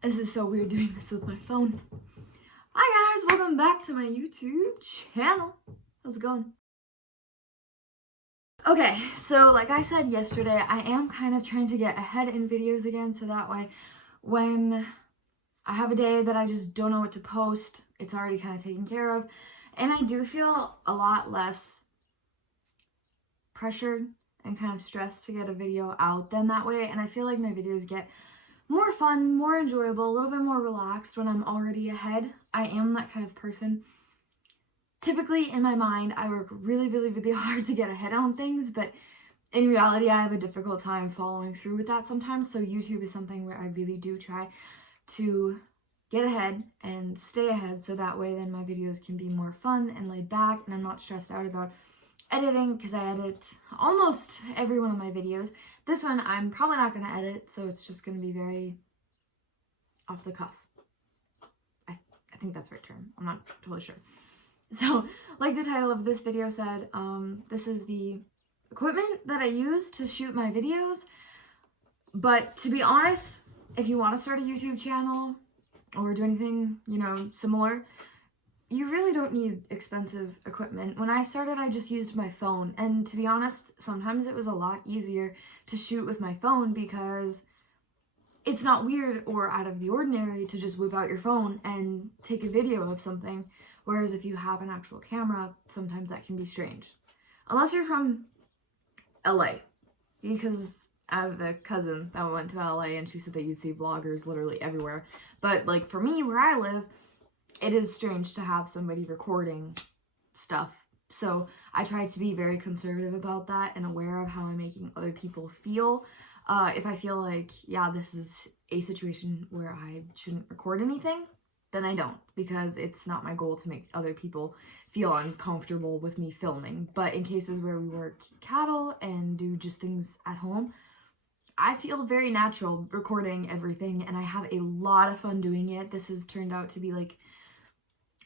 This is so weird doing this with my phone. Hi guys, welcome back to my YouTube channel. How's it going? Okay, so like I said yesterday, I am kind of trying to get ahead in videos again, so that way when I have a day that I just don't know what to post, it's already kind of taken care of. And I do feel a lot less pressured and kind of stressed to get a video out than that way. And I feel like my videos get more fun, more enjoyable, a little bit more relaxed when I'm already ahead. I am that kind of person. Typically, in my mind, I work really, really, really hard to get ahead on things, but in reality, I have a difficult time following through with that sometimes. So YouTube is something where I really do try to get ahead and stay ahead, so that way then my videos can be more fun and laid back, and I'm not stressed out about editing, because I edit almost every one of my videos. This one I'm probably not going to edit, so it's just going to be very off the cuff. I think that's the right term. I'm not totally sure. So, like the title of this video said, this is the equipment that I use to shoot my videos. But to be honest, if you want to start a YouTube channel or do anything, similar, you really don't need expensive equipment. When I started, I just used my phone. And to be honest, sometimes it was a lot easier to shoot with my phone because it's not weird or out of the ordinary to just whip out your phone and take a video of something. Whereas if you have an actual camera, sometimes that can be strange. Unless you're from LA. Because I have a cousin that went to LA and she said that you'd see vloggers literally everywhere. But like for me, where I live, it is strange to have somebody recording stuff. So I try to be very conservative about that and aware of how I'm making other people feel. If I feel like, yeah, this is a situation where I shouldn't record anything, then I don't, because it's not my goal to make other people feel uncomfortable with me filming. But in cases where we work cattle and do just things at home, I feel very natural recording everything, and I have a lot of fun doing it. This has turned out to be like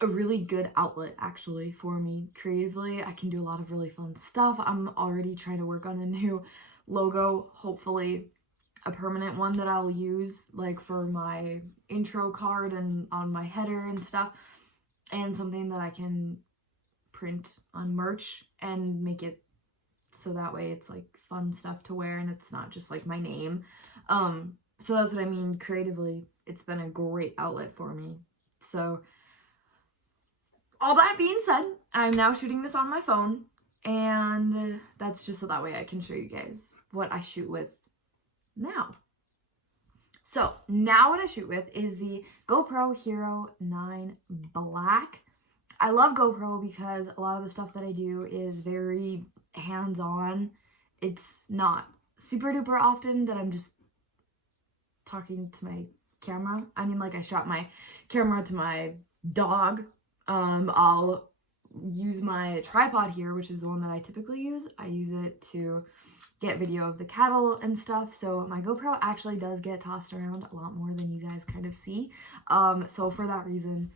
a really good outlet actually for me creatively. I can do a lot of really fun stuff. I'm already trying to work on a new logo, hopefully a permanent one that I'll use like for my intro card and on my header and stuff, and something that I can print on merch and make it so that way it's like fun stuff to wear and it's not just like my name. So that's what I mean creatively. It's been a great outlet for me. So all that being said, I'm now shooting this on my phone, and that's just so that way I can show you guys what I shoot with now. So now what I shoot with is the GoPro Hero 9 Black. I love GoPro because a lot of the stuff that I do is very hands-on. It's not super duper often that I'm just talking to my camera. I mean, like I shot my camera to my dog. I'll use my tripod here, which is the one that I typically use. I use it to get video of the cattle and stuff. So my GoPro actually does get tossed around a lot more than you guys kind of see. So for that reason,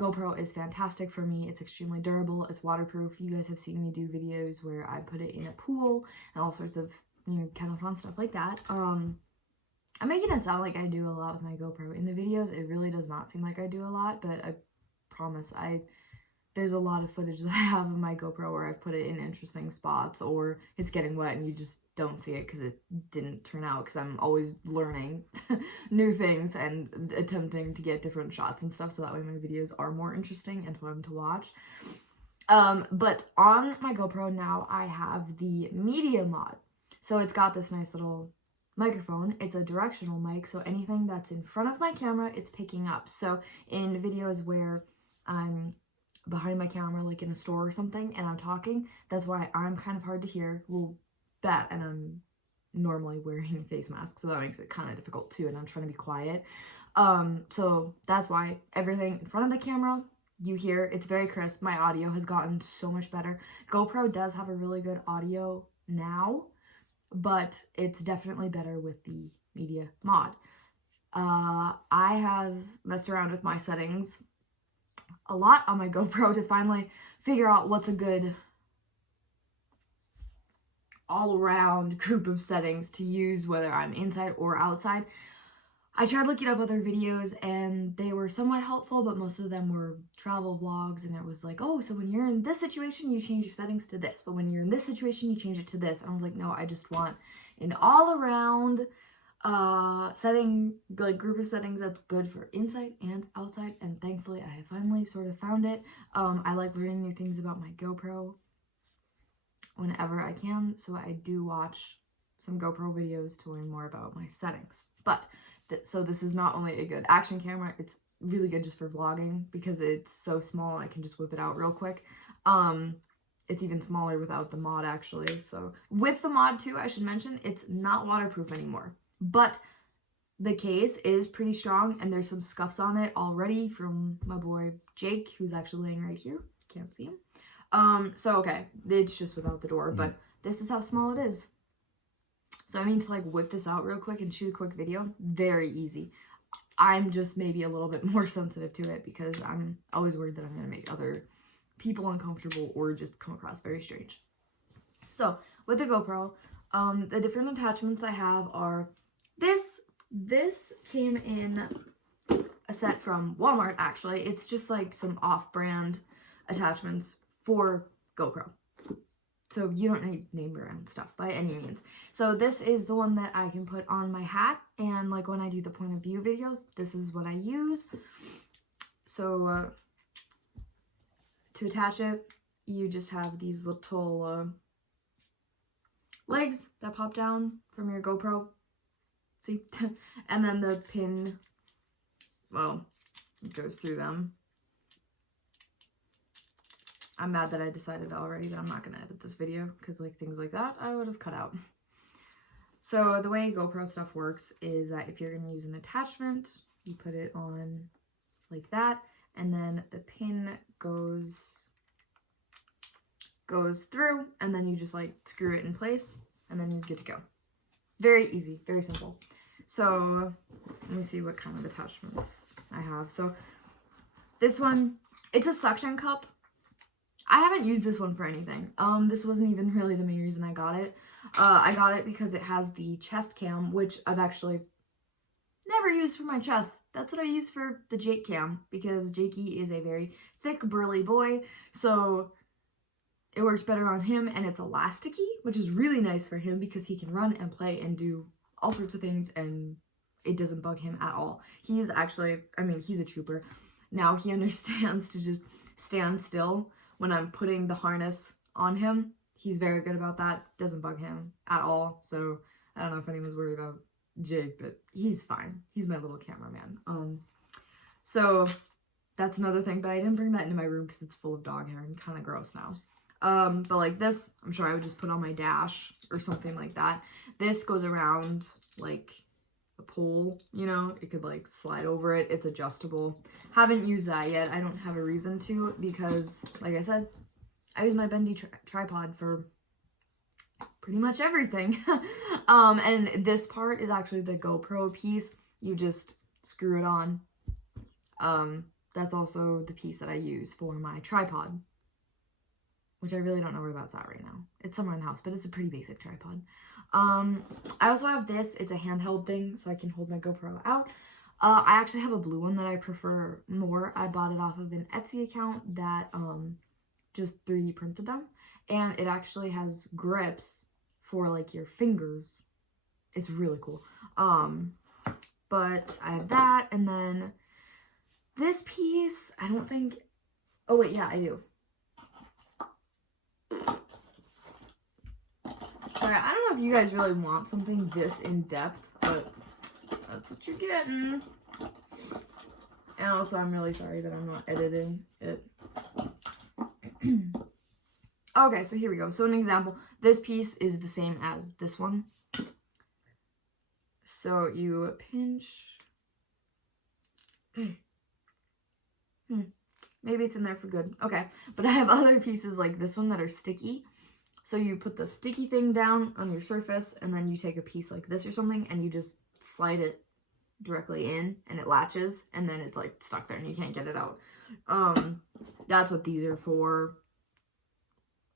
GoPro is fantastic for me. It's extremely durable. It's waterproof. You guys have seen me do videos where I put it in a pool and all sorts of, kind of fun stuff like that. I'm making it sound like I do a lot with my GoPro. In the videos, it really does not seem like I do a lot, but I promise there's a lot of footage that I have of my GoPro where I've put it in interesting spots or it's getting wet and you just don't see it because it didn't turn out, because I'm always learning new things and attempting to get different shots and stuff, so that way my videos are more interesting and fun to watch. But on my GoPro now I have the media mod. So it's got this nice little microphone. It's a directional mic, so anything that's in front of my camera, it's picking up. So in videos where I'm behind my camera, like in a store or something, and I'm talking, that's why I'm kind of hard to hear. Well, that, and I'm normally wearing a face mask, so that makes it kind of difficult too, and I'm trying to be quiet. So that's why everything in front of the camera, you hear, it's very crisp. My audio has gotten so much better. GoPro does have a really good audio now, but it's definitely better with the media mod. I have messed around with my settings a lot on my GoPro to finally figure out what's a good all-around group of settings to use, whether I'm inside or outside. I tried looking up other videos and they were somewhat helpful, but most of them were travel vlogs, and it was like, oh, so when you're in this situation, you change your settings to this, but when you're in this situation, you change it to this. And I was like, no, I just want an all-around setting, like group of settings that's good for inside and outside, and thankfully I finally sort of found it. I like learning new things about my GoPro whenever I can, so I do watch some GoPro videos to learn more about my settings. But so this is not only a good action camera, it's really good just for vlogging because it's so small, I can just whip it out real quick. It's even smaller without the mod, actually. So with the mod too, I should mention, it's not waterproof anymore, but the case is pretty strong, and there's some scuffs on it already from my boy Jake, who's actually laying right here. Can't see him. So okay, it's just without the door, but this is how small it is. So I mean, to like whip this out real quick and shoot a quick video, very easy. I'm just maybe a little bit more sensitive to it because I'm always worried that I'm going to make other people uncomfortable or just come across very strange. So with the GoPro, the different attachments I have are this came in a set from Walmart, actually. It's just like some off-brand attachments for GoPro. So you don't need name brand stuff by any means. So this is the one that I can put on my hat, and like when I do the point of view videos, this is what I use. So to attach it, you just have these little legs that pop down from your GoPro. See? And then the pin, well, it goes through them. I'm mad that I decided already that I'm not going to edit this video because like things like that I would have cut out. So the way GoPro stuff works is that if you're going to use an attachment, you put it on like that, and then the pin goes through, and then you just like screw it in place, and then you're good to go. Very easy, very simple. So let me see what kind of attachments I have. So this one, it's a suction cup. I haven't used this one for anything. This wasn't even really the main reason I got it. I got it because it has the chest cam, which I've actually never used for my chest. That's what I use for the Jake cam, because Jakey is a very thick, burly boy, so it works better on him, and it's elasticy, which is really nice for him because he can run and play and do all sorts of things, and it doesn't bug him at all. He's actually, I mean, he's a trooper. Now he understands to just stand still when I'm putting the harness on him. He's very good about that. Doesn't bug him at all. So I don't know if anyone's worried about Jake, but he's fine. He's my little cameraman. So that's another thing, but I didn't bring that into my room because it's full of dog hair and kind of gross now. But like this, I'm sure I would just put on my dash or something like that. This goes around like a pole, you know, it could like slide over it. It's adjustable. Haven't used that yet. I don't have a reason to because, like I said, I use my bendy tripod for pretty much everything. And this part is actually the GoPro piece. You just screw it on. That's also the piece that I use for my tripod, which I really don't know where that's at right now. It's somewhere in the house, but it's a pretty basic tripod. I also have this. It's a handheld thing, so I can hold my GoPro out. I actually have a blue one that I prefer more. I bought it off of an Etsy account that just 3D printed them, and it actually has grips for like your fingers. It's really cool. But I have that, and then this piece, I don't think, oh wait, yeah, I do. Sorry, I don't know if you guys really want something this in-depth, but that's what you're getting. And also, I'm really sorry that I'm not editing it. Okay, so here we go. So an example, this piece is the same as this one. So you pinch. Maybe it's in there for good. Okay, but I have other pieces like this one that are sticky. So you put the sticky thing down on your surface, and then you take a piece like this or something, and you just slide it directly in, and it latches, and then it's like stuck there, and you can't get it out. That's what these are for.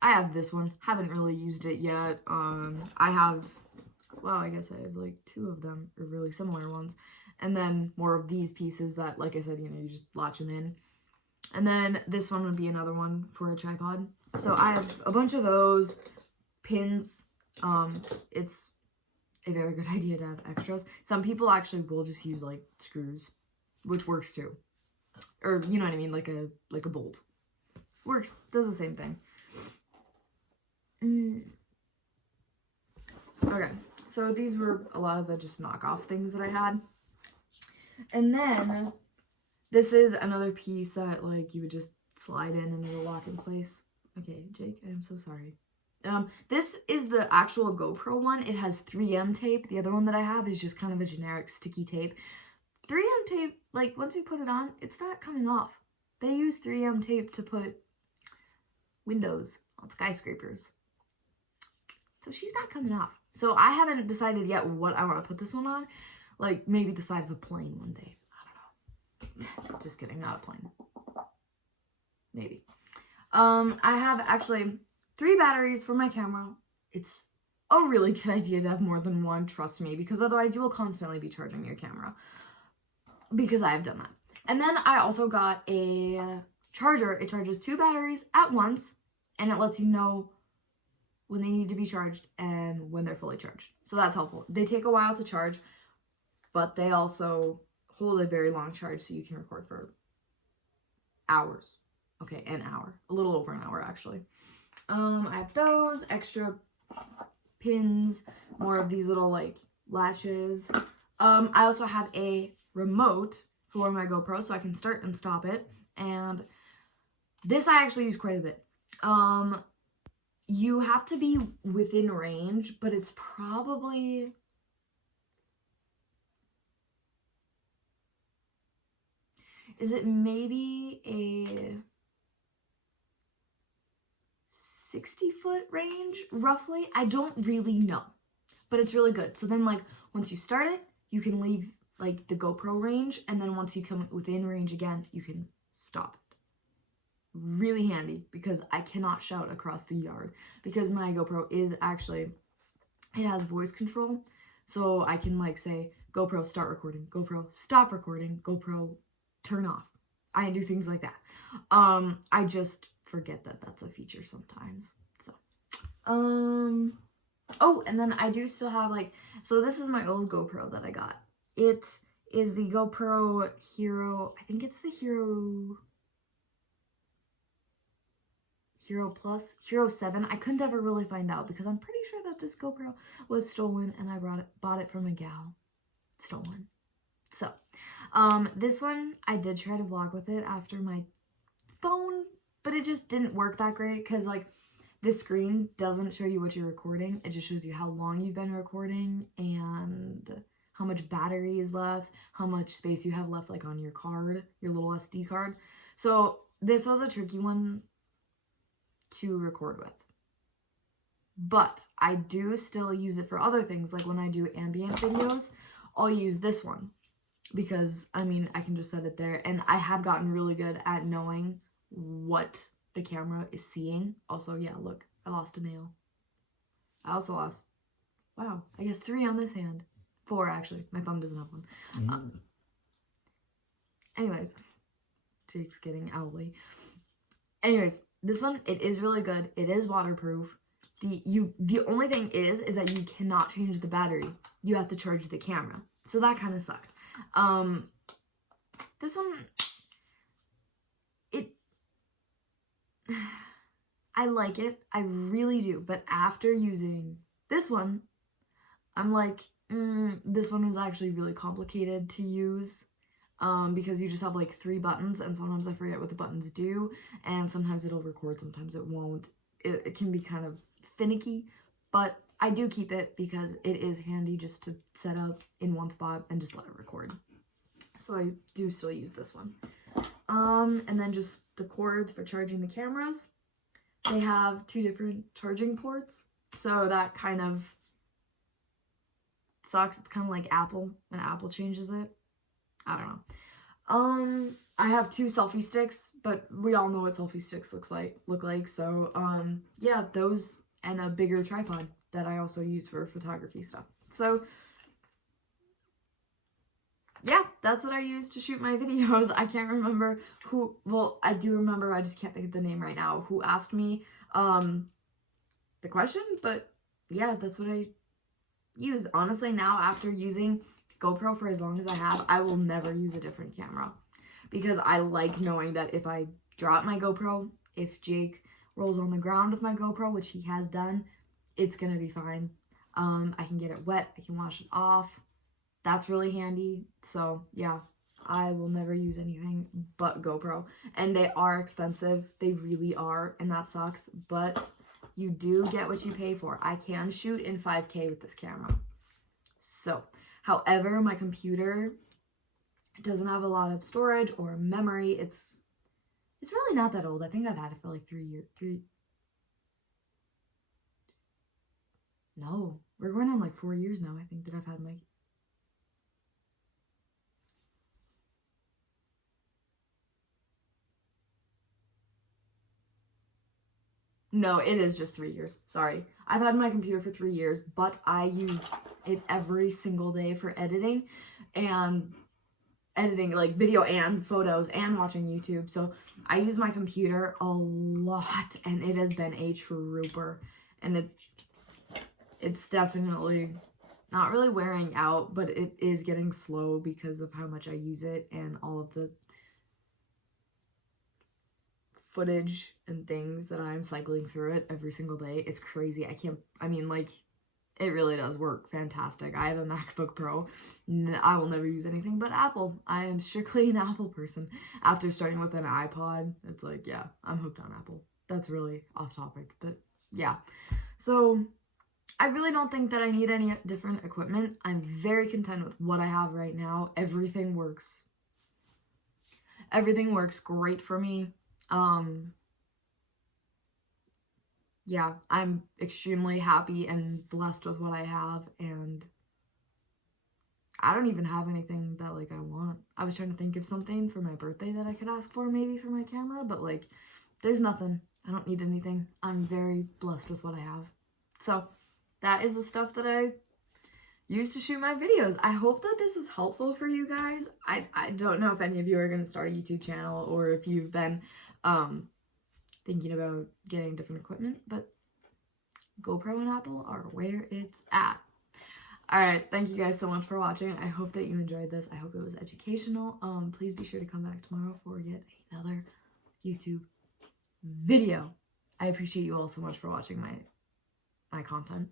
I have this one. Haven't really used it yet. I have, well, I guess I have like 2 of them, or really similar ones, And then more of these pieces that, like I said, you know, you just latch them in. And then this one would be another one for a tripod. So I have a bunch of those pins. It's a very good idea to have extras. Some people actually will just use like screws, which works too. Or you know what I mean, like a bolt. Works, does the same thing. Okay, so these were a lot of the just knockoff things that I had. And then this is another piece that like you would just slide in and it'll lock in place. Okay, Jake, I'm so sorry. This is the actual GoPro one. It has 3M tape. The other one that I have is just kind of a generic sticky tape. 3M tape, like once you put it on, it's not coming off. They use 3M tape to put windows on skyscrapers. So she's not coming off. So I haven't decided yet what I want to put this one on. Like maybe the side of a plane one day. I don't know. Just kidding, not a plane. Maybe. I have actually 3 batteries for my camera. It's a really good idea to have more than one, trust me, because otherwise you will constantly be charging your camera. Because I have done that. And then I also got a charger. It charges 2 batteries at once, and it lets you know when they need to be charged and when they're fully charged. So that's helpful. They take a while to charge, but they also hold a very long charge so you can record for hours. Okay, an hour. A little over an hour, actually. I have those, extra pins, more of these little, like, latches. I also have a remote for my GoPro, so I can start and stop it. And this I actually use quite a bit. You have to be within range, but it's probably... Is it maybe a 60-foot range, roughly? I don't really know, but it's really good. So then, like, once you start it, you can leave, like, the GoPro range, and then once you come within range again, you can stop it. Really handy, because I cannot shout across the yard, because my GoPro is actually, it has voice control, so I can, like, say, GoPro, start recording, GoPro, stop recording, GoPro, turn off. I do things like that. I just forget that that's a feature sometimes. So, oh, and then I do still have, like, so this is my old GoPro that I got. It is the GoPro Hero, I think it's the Hero Plus, Hero 7. I couldn't ever really find out because I'm pretty sure that this GoPro was stolen and I bought it from a gal. Stolen. So, this one, I did try to vlog with it after my phone, but it just didn't work that great because, like, this screen doesn't show you what you're recording. It just shows you how long you've been recording and how much battery is left, how much space you have left, like, on your card, your little SD card. So, this was a tricky one to record with. But I do still use it for other things, like when I do ambient videos, I'll use this one. Because, I mean, I can just set it there. And I have gotten really good at knowing what the camera is seeing. Also, yeah, look, I lost a nail. I also lost, wow, I guess 3 on this hand. 4, actually. My thumb doesn't have one. Anyways, Jake's getting owly. Anyways, this one, it is really good. It is waterproof. The only thing is that you cannot change the battery. You have to charge the camera. So that kind of sucked. This one, I like it, I really do, but after using this one, I'm like, this one was actually really complicated to use, because you just have like 3 buttons, and sometimes I forget what the buttons do, and sometimes it'll record, sometimes it won't. It can be kind of finicky, but I do keep it because it is handy just to set up in one spot and just let it record. So I do still use this one. And then just the cords for charging the cameras. They have 2 different charging ports. So that kind of sucks. It's kind of like Apple when Apple changes it. I don't know. I have 2 selfie sticks, but we all know what selfie sticks look like. So yeah, those and a bigger tripod that I also use for photography stuff. So yeah, that's what I use to shoot my videos. I can't remember who, well, I do remember, I just can't think of the name right now, who asked me the question, but yeah, that's what I use. Honestly, now after using GoPro for as long as I have, I will never use a different camera because I like knowing that if I drop my GoPro, if Jake rolls on the ground with my GoPro, which he has done, it's gonna be fine. I can get it wet, I can wash it off. That's really handy. So yeah, I will never use anything but GoPro. And they are expensive. They really are. And that sucks. But you do get what you pay for. I can shoot in 5K with this camera. So, however, my computer doesn't have a lot of storage or memory. It's really not that old. I think I've had it for like 3 years. No, we're going on like 4 years now, I think, that I've had my... No, it is just 3 years. Sorry. I've had my computer for 3 years, but I use it every single day for editing like video and photos and watching YouTube. So I use my computer a lot and it has been a trooper. And it's definitely not really wearing out, but it is getting slow because of how much I use it and all of the footage and things that I'm cycling through it every single day. It's crazy. It really does work fantastic. I have a MacBook Pro. I will never use anything but Apple. I am strictly an Apple person. After starting with an iPod, it's like, yeah, I'm hooked on Apple. That's really off topic, but yeah. So I really don't think that I need any different equipment. I'm very content with what I have right now. Everything works great for me. Yeah, I'm extremely happy and blessed with what I have, and I don't even have anything that, like, I want. I was trying to think of something for my birthday that I could ask for, maybe, for my camera, but, like, there's nothing. I don't need anything. I'm very blessed with what I have. So, that is the stuff that I use to shoot my videos. I hope that this is helpful for you guys. I don't know if any of you are going to start a YouTube channel or if you've been, thinking about getting different equipment, but GoPro and Apple are where it's at. Alright, thank you guys so much for watching. I hope that you enjoyed this. I hope it was educational. Please be sure to come back tomorrow for yet another YouTube video. I appreciate you all so much for watching my content.